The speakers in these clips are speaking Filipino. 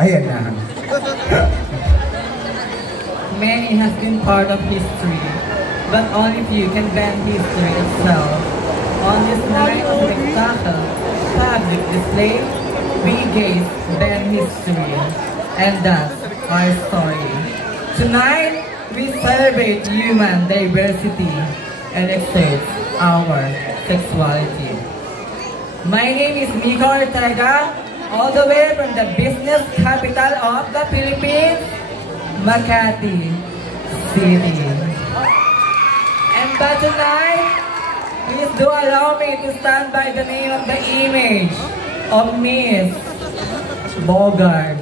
Ayan na. Many has been part of history, but only few can bend history itself. On this night of spectacle, public display, we gaze bend history, and that's our story. Tonight, we celebrate human diversity and accept our sexuality. My name is Miko Ortega, all the way from the business capital of the Philippines, Makati City. And but tonight, please do allow me to stand by the name of the image of Miss Bogart,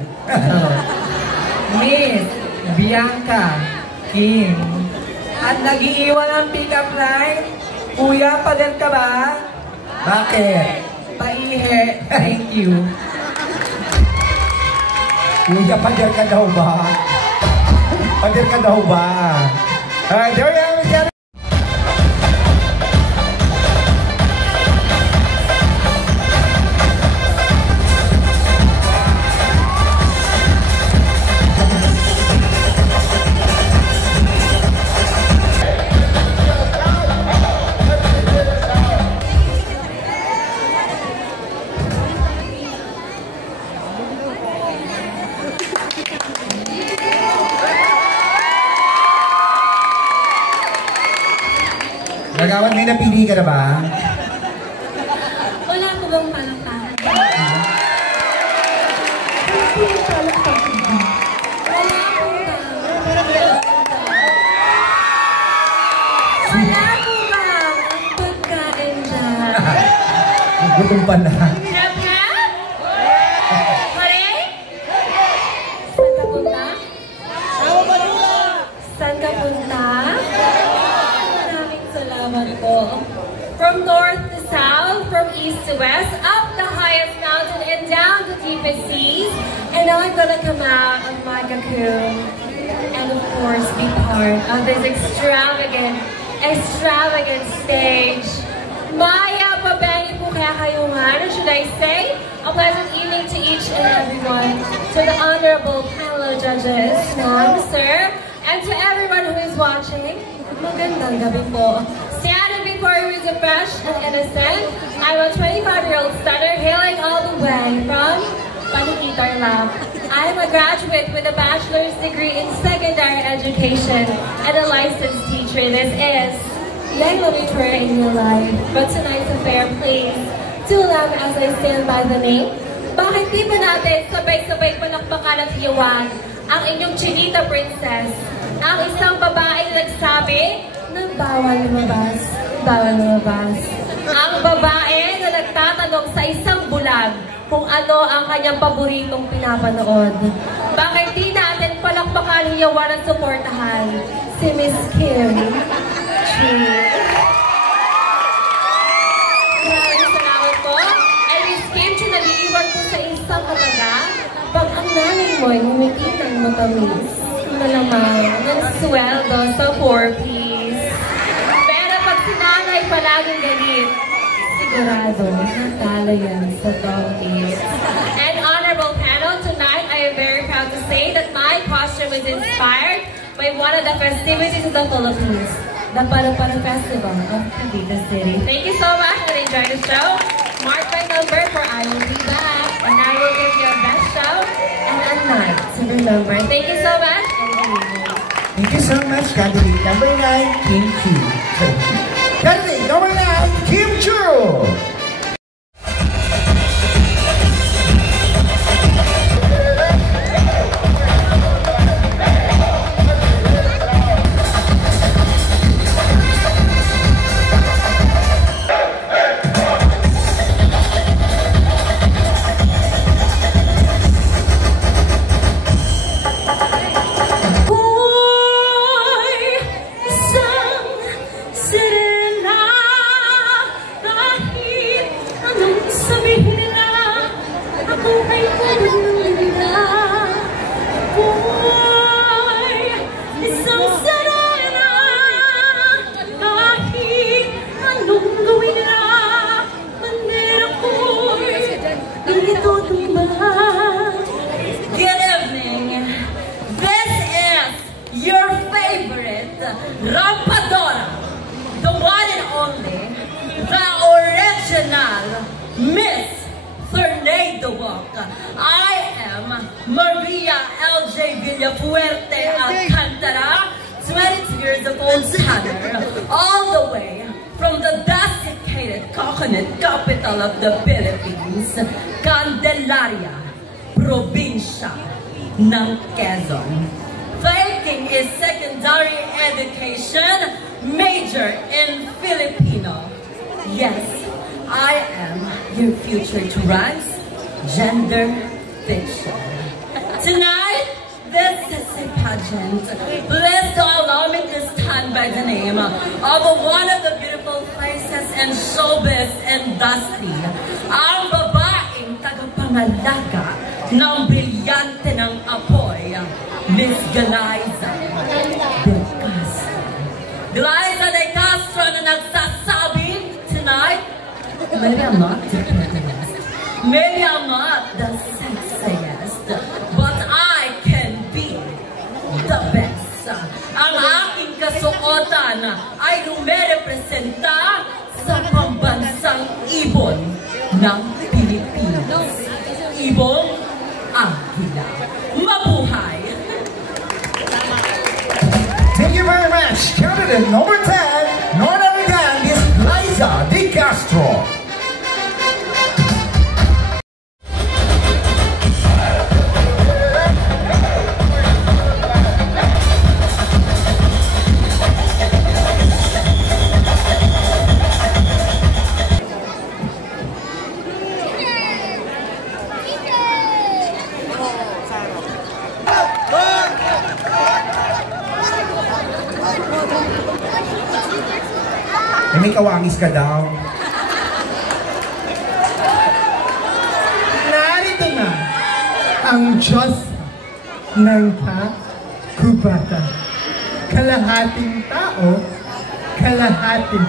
Miss Bianca Kim. At nag-iiwan ang pick-up line, Kuya, pader ka ba? Bakit? Paihe, thank you. Kuya, pader ka daw ba? Pader ka daw ba? Alright, there we have it. Nagawan, may napili ka na ba? Wala ko bang palakpakan? Wala ko ba? Wala ko ba ang pagkain dyan? Gutom pa na. Crab? Pare? Saan ka punta? Saan ka punta? Maraming salamat po. From north to south, from east to west, up the highest mountain and down the deepest seas. And now I'm gonna come out of my cocoon and of course be part of this extravagant stage. Maya pabengi po kaya kayo nga. Should I say? A pleasant evening to each and everyone. To the honorable panel of judges, ma'am, sir, and to everyone who is watching. Magandang gabi po. Standing before you is a fresh and innocent. I'm a 25-year-old stunner hailing all the way from Panikitarlac. I'm a graduate with a bachelor's degree in secondary education and a licensed teacher. This is Layla Victoria in your life. But tonight's affair, please, do allow me as I stand by the name. Bakit di ba natin sabay-sabay palakpakan at hiyawan ang inyong Chinita Princess? Ang isang babaeng nagsabi na bawal lumabas. Ang babae na nagtatanong sa isang bulag kung ano ang kanyang paboritong pinapanood. Bakit di natin palakpakan, hiyawan at suportahan si Miss Kim Chi? Maraming salamat po. Ay Miss Kim Chi, nag-iiwan po sa isang kataga pag ang nanay mo ay ngumiti ng matamis. Malamang ng sweldo sa 4-piece. Pero pag si nanay palaging galit, sigurado natalo yan sa 12-piece. And honorable panel, tonight I am very proud to say that my costume was inspired by one of the festivities of the Philippines, the Para-Para Festival of Cavite City. Thank you so much and enjoy the show. Mark my number for I will be back and I will give you a best show and a night to remember. Thank you so much. Thank you so much, candidate number 9, Kim Chu. Candidate number 9, Kim Chu! City International Miss Tornado Walk. I am Maria L.J. Villafuerte Alcantara, 22 years old tanner, all the way from the desiccated coconut capital of the Philippines, Candelaria, probinsya ng Quezon. Taking a secondary education major in Filipino. Yes, I am your future transgender fiction. Tonight, this is a pageant. Please don't allow me to stand by the name of one of the beautiful faces in showbiz industry. Ang babaeng tagapangalaga ng brilyante ng apoy, Miss Glyza De Castro. Glyza De Castro na nagsasabi tonight, maybe I'm not the prettiest, maybe I'm not the sexiest, but I can be the best. Ang aking kasuotan ay lumerepresenta sa pambansang ibon ng Pilipinas. Ibong Agila. Mabuhay! Thank you very much. Candidate number 10, none other than Miss Glyza De Castro. May kawangis ka daw. Narito na ang Diyos ng kagubatan. Kalahating tao, kalahating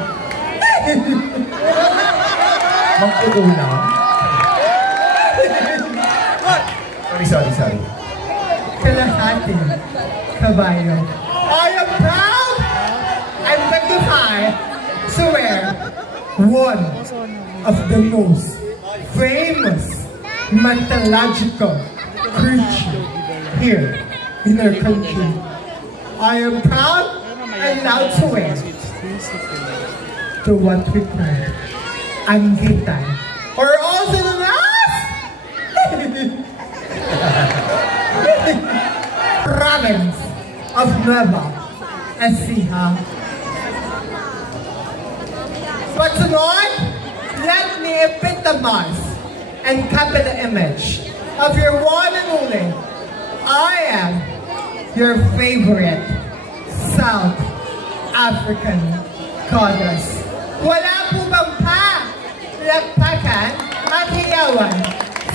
Magkukunaw. Sorry. kalahating kabayo. I am proud and dignified to wear one of the most famous mythological creatures here in our country. I am proud and loud to wear to what we call Angitan, or also known as province of Nueva Ecija. But tonight, let me epitomize and copy the image of your one and only. I am your favorite South African goddess. Wala po bang palakpakan at hiyawan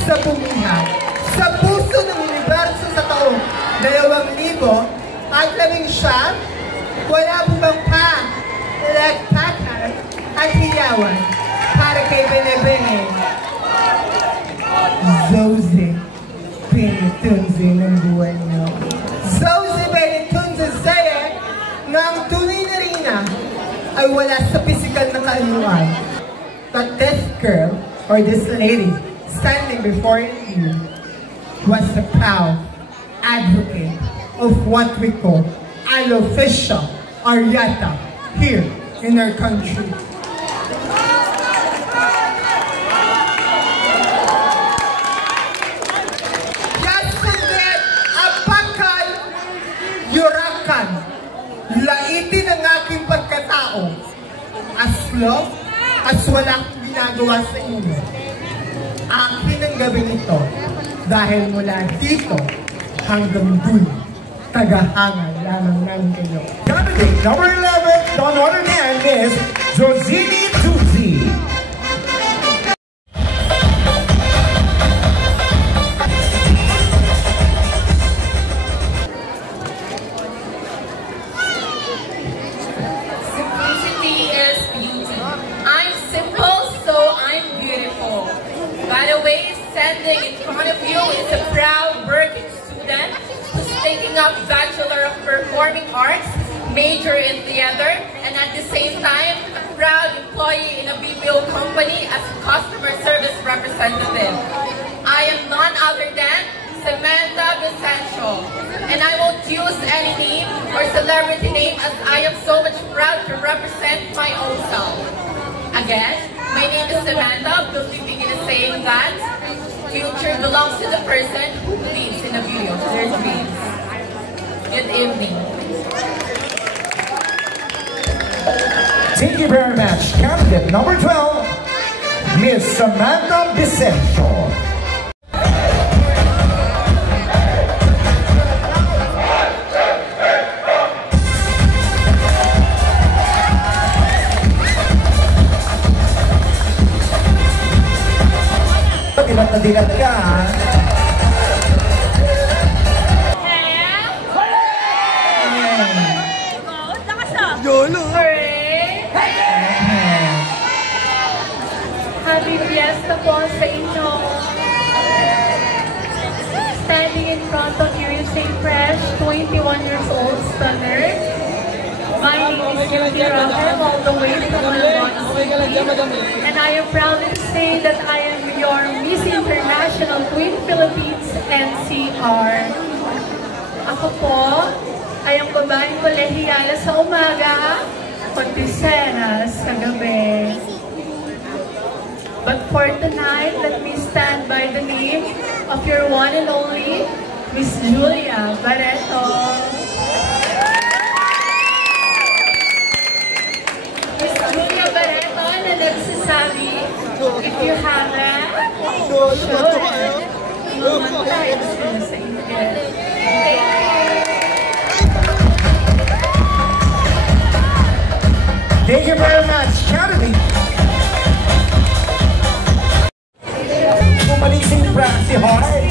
sa bumihan, sa puso ng universo sa taong 2019? Wala po bang palakpakan at hiyawan para kay Bene-Bene Zosie Benetunzi ng buwan niyo. Zosie Benetunzi Zeye na ang tunay na rina ay wala sa pisikal na kaanyuan. But this girl, or this lady, standing before you, was the proud advocate of what we call alopecia areata here in our country. Yesterday, apakan, yurakan, laitin ang aking pagkatao. Aslop, as walang ginagawa sa inyo. Akin ang gabing ito dahil mula dito hanggang dulo, tagahangan lamang namin kayo. Candidate number 11, none other than Miss Josini Tuzi. Simplicity is beauty. I'm simple, so I'm beautiful. By the way, standing in front of you is a proud working student who's taking up Bachelor of Performing Arts, major in theater, and at the same time, a proud employee employee in a BPO company as a customer service representative. I am none other than Samantha Vicencio, and I won't use any name or celebrity name as I am so much proud to represent my own self. Again, my name is Samantha, believing in the saying that future belongs to the person who believes in the beauty of their dreams. Good evening. Thank you very much. Candidate number 12, Miss Samantha Vicencio. Dilat na dilat ka, ha? Happy Fiesta po sa inyo. Standing in front of you is a fresh 21 years old stunner. My name is Yuki Rafael, all the way from Malabon, and I am proud to say that I am your Miss International Twin Philippines NCR. Ako po ay ang babaeng kolehiyala sa umaga, kontisenas sa gabi. But for tonight, let me stand by the name of your one and only, Miss Julia Barreto. Miss Julia Barreto na nagsasabi, if you haven't, sure, mamatay na sila sa inggit. Thank you very much, Charity. Bumalising si Hoy.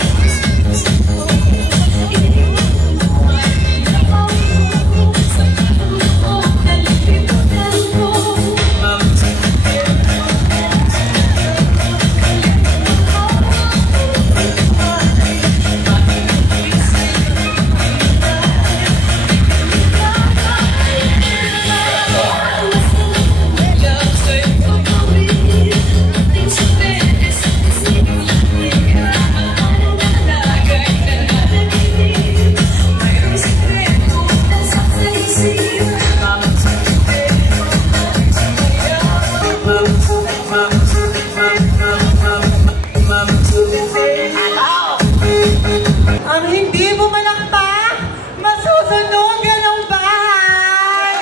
Ang hindi bumalakpak, masusunugan ang bahay.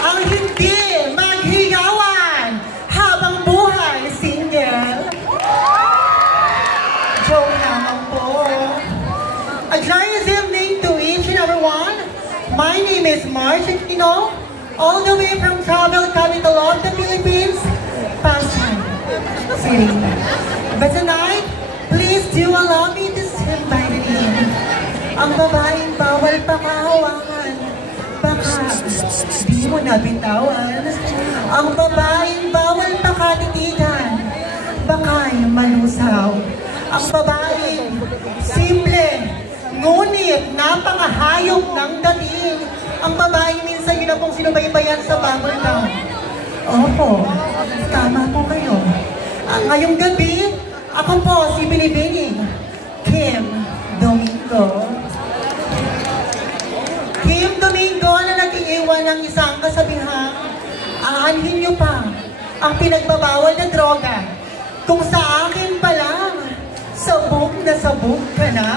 Ang hindi maghigawan habang buhay single. Joke naman po. A glorious evening to each and everyone. My name is Marcentino, all the way from travel capital of the Philippines, Pasay City. But tonight, please do allow me to stand by the name. Ang babaeng bawal pakahawakan, baka di mo nabitawan. Ang babaeng bawal pakatitigan, baka'y malusaw. Ang babaeng simple, ngunit napakahayop ng dating. Ang babaeng minsan yun na pong sinubaybayan sa bubble gum. Opo, tama po kayo. Ngayong gabi, ako po si Binibining Kim Domingo. Kim Domingo na nag-iiwan ng isang kasabihang aanhin niyo pa ang pinagbabawal na droga. Kung sa akin pa lang, sabog na sabog ka na.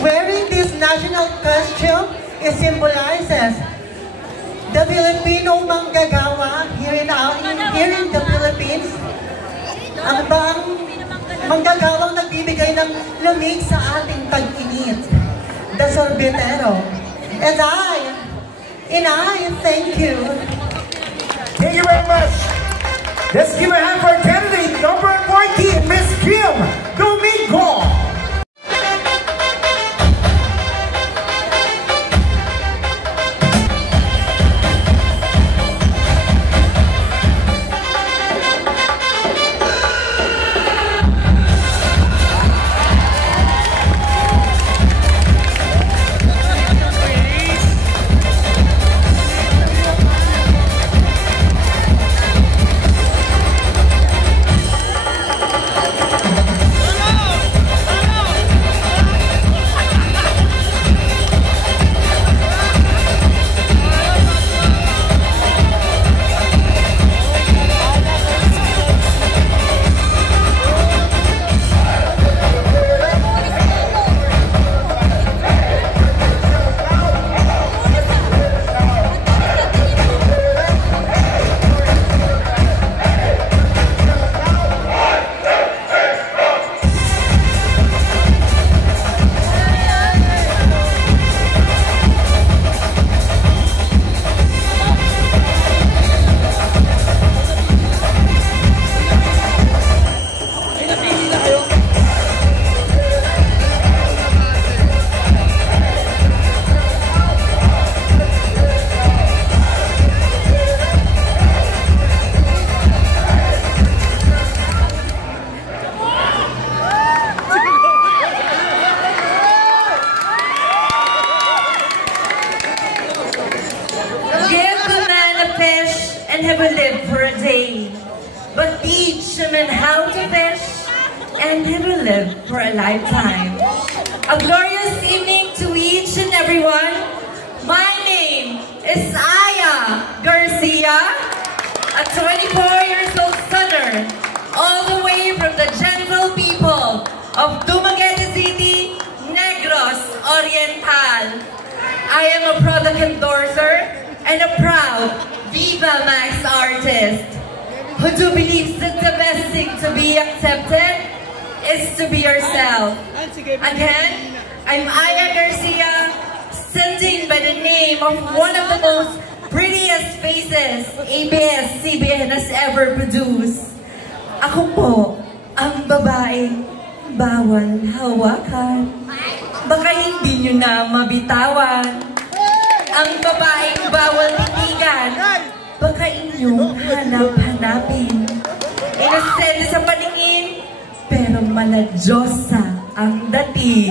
Wearing this national costume, it symbolizes the Filipino manggagawa here in the Philippines. Ang bang manggagawang nagbibigay ng lamig sa ating tag-init. The sorbetero. And I thank you. Thank you very much. Let's give a hand for candidate number 14, Miss Kim Domingo. never live for a day, but teach men how to fish and never live for a lifetime. A glorious evening to each and everyone. My name is Aya Garcia, a 24 years old stunner, all the way from the gentle people of Dumaguete City, Negros Oriental. I am a product endorser and a proud Viva Max artist who do believes that the best thing to be accepted is to be yourself. Again, I'm Aya Garcia, sending by the name of one of the most prettiest faces ABS-CBN has ever produced. Ako po ang babaeng bawal hawakan. Baka hindi nyo na mabitawan. Ang babaeng bawal titigan. Baka inyong hanap-hanapin. Inosente sa paningin, pero maladyosa ang dating.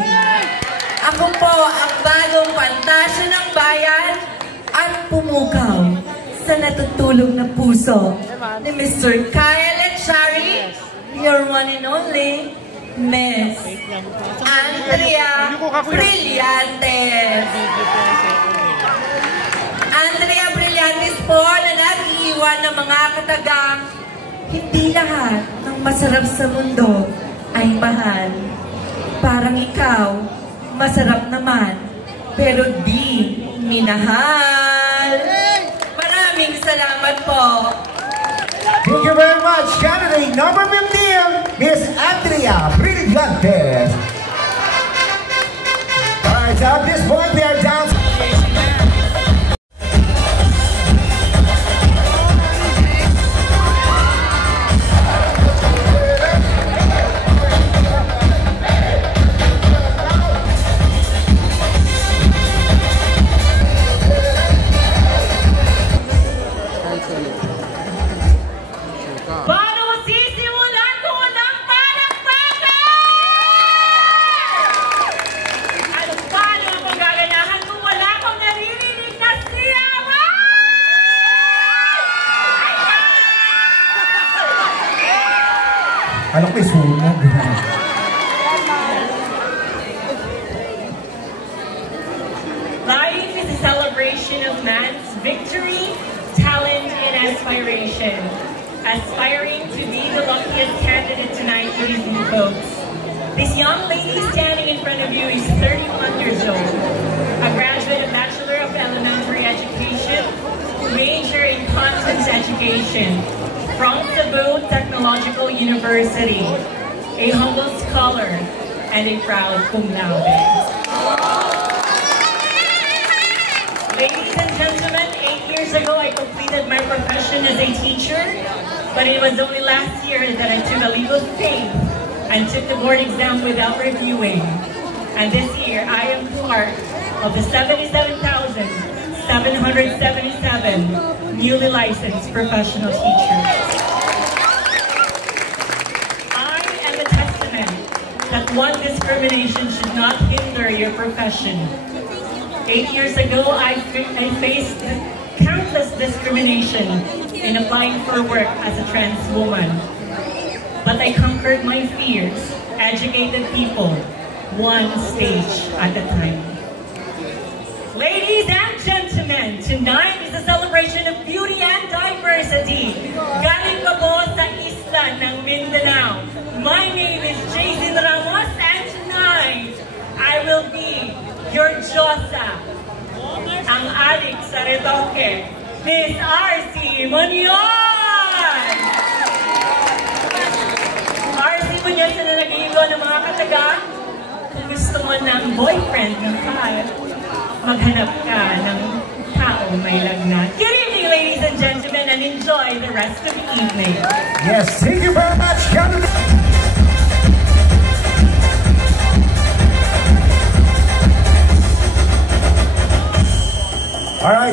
Ako po ang bagong pantasya ng bayan at pumukaw sa natutulog na puso ni Mr. Kyle Echari, your one and only Miss Andrea Brillantes. Andrea Brillantes po na nag-iwan ng mga katagang hindi lahat ng masarap sa mundo ay mahal. Parang ikaw, masarap naman, pero di minahal. Maraming salamat po. Thank you very much. Candidate number 15, Miss Andrea Brillantes. Alright, so at this point we are down to Alam ko sunog. Life is a celebration of man's victory, talent, and aspiration. Aspiring to be the luckiest candidate tonight, ladies and folks. This young lady standing in front of you is 31 years old, a graduate of Bachelor of Elementary Education, major in Content Education, from Cebu Technological University, a humble scholar, and a proud cum laude. Ladies and gentlemen, 8 years ago I completed my profession as a teacher, but it was only last year that I took a leap of faith and took the board exam without reviewing. And this year I am part of the 77,777 newly licensed professional teachers. I am a testament that one discrimination should not hinder your profession. 8 years ago, I faced countless discrimination in applying for work as a trans woman. But I conquered my fears, educated people, one stage at a time. Ladies and gentlemen, tonight is a celebration of beauty and diversity. Galing ka po sa isla ng Mindanao. My name is Jason Ramos, and tonight I will be your Diyosa, ang adik sa retoke, Miss RC Munoz. RC Munoz na nag-iigo ng mga kataga. Kung gusto mo ng boyfriend ng file, maghanap ka ng taong may lagnat. Good evening, ladies and gentlemen, and enjoy the rest of the evening. yes, thank you very much. All right,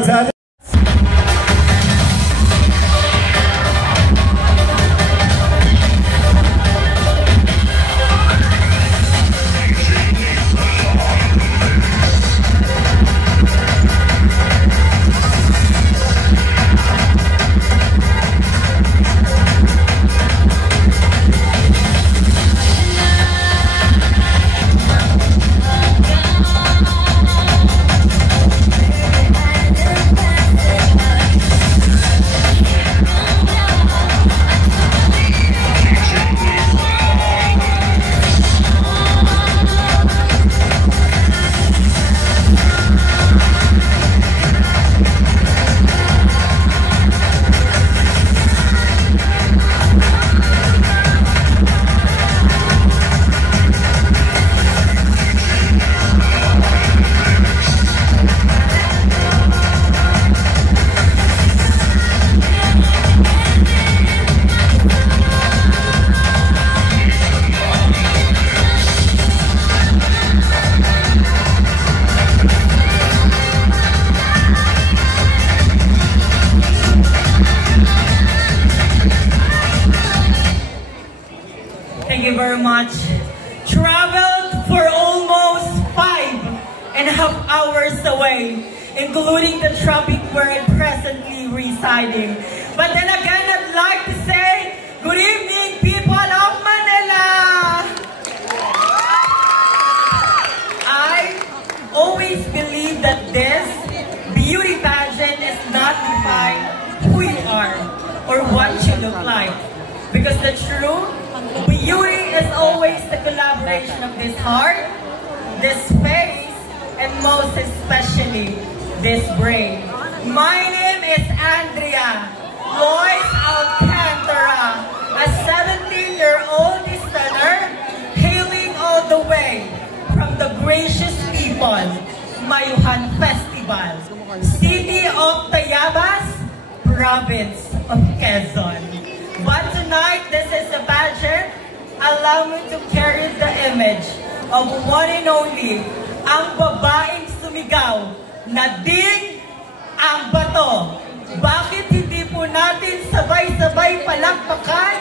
you very much. Traveled for almost 5.5 hours away, including the tropic where I'm presently residing. But then again, I'd like to say, good evening, people of Manila! I always believe that this beauty pageant is not defined who you are or what you look like. Because the true beauty is always the collaboration of this heart, this face, and most especially this brain. My name is Andrea Lois Alcantara, a 17-year-old listener hailing all the way from the gracious people, Mayuhan Festival, City of Tayabas, Province of Quezon. But tonight, this is a pageant. Allow me to carry the image of one and only, ang babaeng sumigaw na ding ang bato. Bakit hindi po natin sabay-sabay palakpakan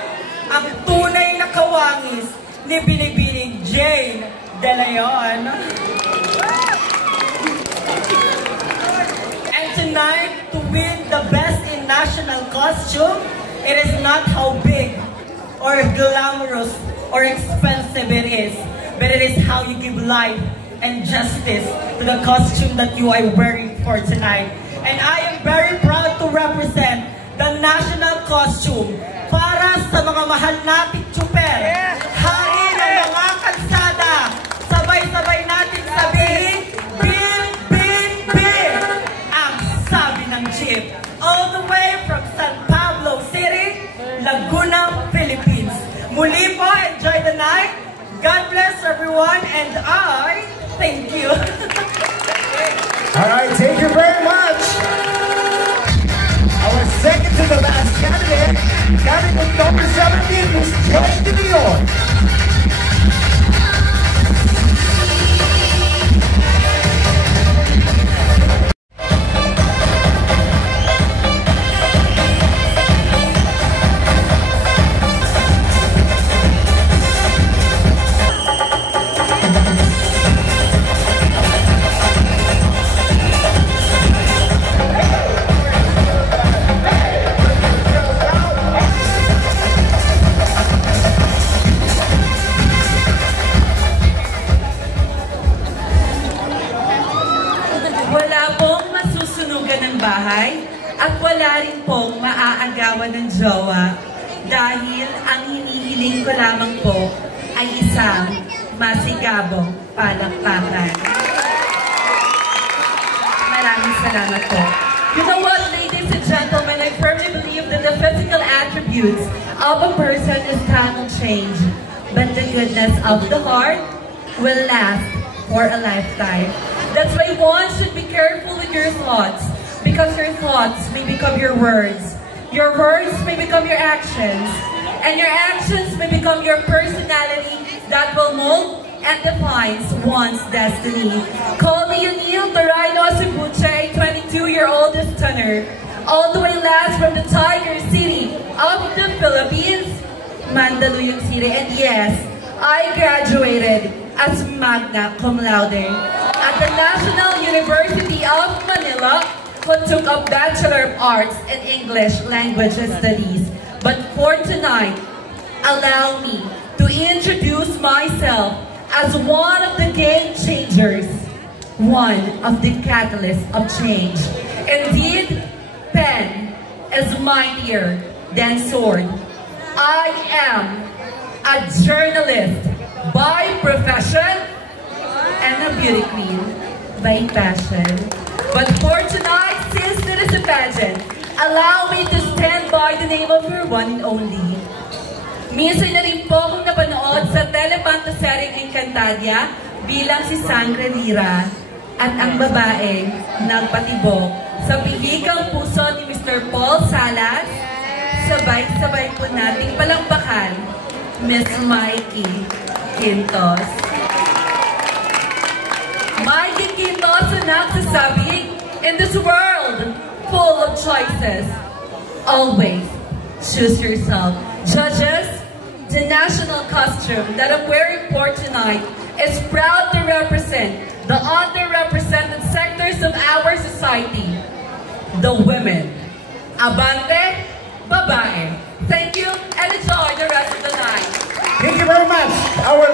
ang tunay na kawangis ni Binibining Jane De Leon? And tonight, to win the best in national costume, it is not how big or glamorous or expensive it is, but it is how you give life and justice to the costume that you are wearing for tonight. And I am very proud to represent the national costume para sa mga mahal nating tsuper. Hari ng mga kalsada, sabay-sabay natin sabihin, bin, bin, bin, ang sabi ng jeep. All the way from San Pablo City, Laguna, Philippines. Muli po, enjoy the night. God bless everyone, and I thank you. All right, thank you very much. Our second to the last candidate, candidate number 17, Miss Jane De Leon. At wala rin pong maaagawan ng jowa dahil ang hinihiling ko lamang po ay isang masigabong palakpakan. Maraming salamat po. You know what, ladies and gentlemen, I firmly believe that the physical attributes of a person is cannot change, but the goodness of the heart will last for a lifetime. That's why one should be careful with your thoughts. Because your thoughts may become your words may become your actions, and your actions may become your personality that will mold and defines one's destiny. Call me Yunil Torino Cebuche, a 22-year-old stunner, all the way last from the Tiger City of the Philippines, Mandaluyong City, and yes, I graduated as magna cum laude at the National University of Manila, who took up Bachelor of Arts in English Language Studies. But for tonight, allow me to introduce myself as one of the game changers, one of the catalysts of change. Indeed, pen is mightier than sword. I am a journalist by profession and a beauty queen by passion. But for tonight, since it is a pageant, allow me to stand by the name of your one and only. Minsan na rin po akong napanood sa telepantoseryeng Encantadia bilang si Sangre Lira at ang babaeng nagpatibok sa pihikang puso ni Mr. Paul Salas. Sabay-sabay po nating palakpakan, Miss Mikey Quintos. Mikey Quintos ang nagsasabing, in this world full of choices, always choose yourself. Judges, the national costume that I'm wearing for tonight is proud to represent the underrepresented sectors of our society, the women. Abante, babae. Thank you and enjoy the rest of the night. Thank you very much, our